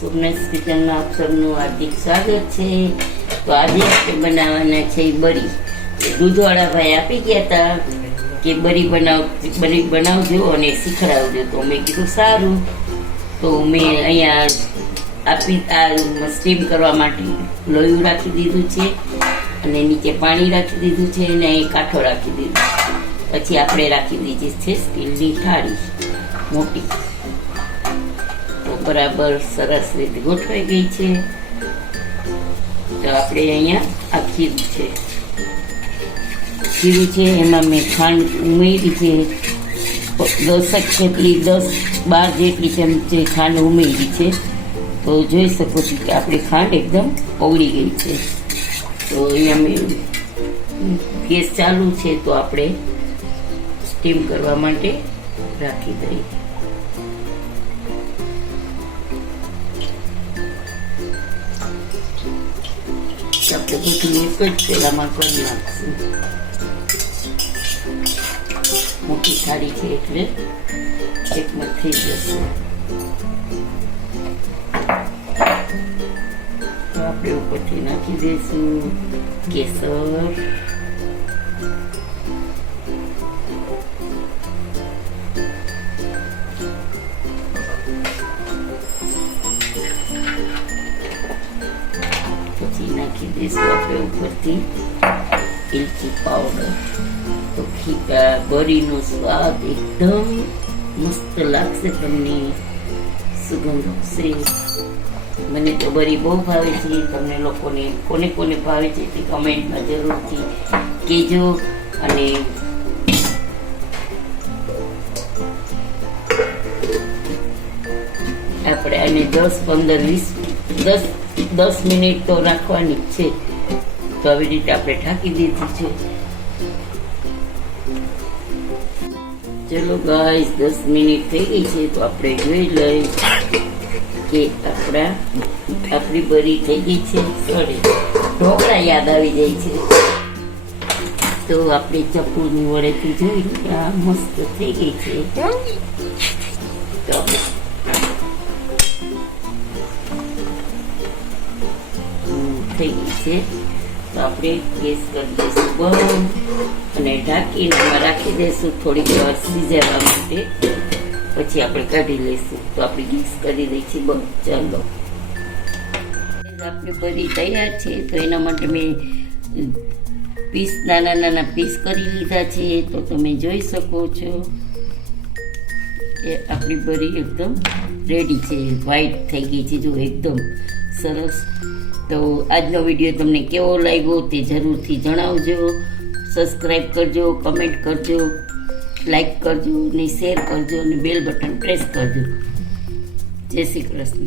સોમનાથ કિચનમાં આપ છે. તો આજે આપણે બનાવવાના છે બરી દૂધવાળા ભાઈ આપી ગયા હતા કે બરી બનાવ બરી બનાવજો અને શીખડાવજો. તો મેં કીધું સારું. તો મેં અહીંયા આપી, આ સ્ટીમ કરવા માટે લોયું રાખી દીધું છે અને નીચે પાણી રાખી દીધું છે અને અહીં કાંઠો રાખી દીધો પછી આપણે રાખી દીધી છે સ્ટીલની થાળી, મોટી. બરાબર સરસ રીતે ગોઠવાઈ ગઈ છે. તો આપણે અહીંયા આ ખીરું છે. ખીરું છે, એમાં મેં ખાંડ ઉમેરી છે. દસક જેટલી, દસ, બાર જેટલી ચમચે ખાંડ ઉમેરી છે. તો જોઈ શકો છો કે આપણી ખાંડ એકદમ ઓગળી ગઈ છે. તો અહીંયા મેં ગેસ ચાલુ છે, તો આપણે સ્ટીમ કરવા માટે રાખી દઈએ. આપણે બધું એક જ પેલામાં કરી નાખશું મોટી થાળી છે એટલે એકમાં થઈ જશે આપણે ઉપરથી નાખી દઈશું કેસર પછી નાખી દઈશું આપણે ઉપરથી ઇલચી પાવડર તો બરીનો સ્વાદ એકદમ મસ્ત લાગશે તમને સુગંધ આવશે મને તો બરી બહુ ભાવે છે તમને લોકોને કોને કોને ભાવે છે તે કમેન્ટમાં જરૂરથી કહેજો અને આપણે આને દસ પંદર વીસ દસ દસ મિનિટ તો રાખવાની છે. તો આવી રીતે આપણે ઢાંકી દીધી છે. ચલો ગાઈસ દસ મિનિટ થઈ ગઈ છે, તો આપણે જોઈ લઈએ કે આપણા આપણી બરી થઈ ગઈ છે. સોરી ઢોકળા યાદ આવી જાય છે. તો આપણે ચપ્પુની વડેથી જોઈ આ મસ્ત થઈ ગઈ છે. તો થઈ ગઈ છે. તો આપણે ગેસ કરી દઈશું બંધ અને ઢાંકીને એમાં રાખી દઈશું થોડીક વાર સીજાવા માટે. પછી આપણે કાઢી લઈશું. તો આપણે ગેસ કરી દઈ છીએ બંધ ચાલો. આપણે બધી તૈયાર છે. તો એના માટે મેં પીસ, નાના નાના પીસ કરી લીધા છે. તો તમે જોઈ શકો છો એ આપણી બરી એકદમ રેડી છે. વ્હાઈટ થઈ ગઈ છે. જો એકદમ સરસ. તો આજનો વીડિયો તમને કેવો લાગ્યો તે જરૂરથી જણાવજો. સબસ્ક્રાઈબ કરજો કમેન્ટ કરજો લાઈક કરજો ને શેર કરજો અને બેલ બટન પ્રેસ કરજો. જય શ્રી કૃષ્ણ.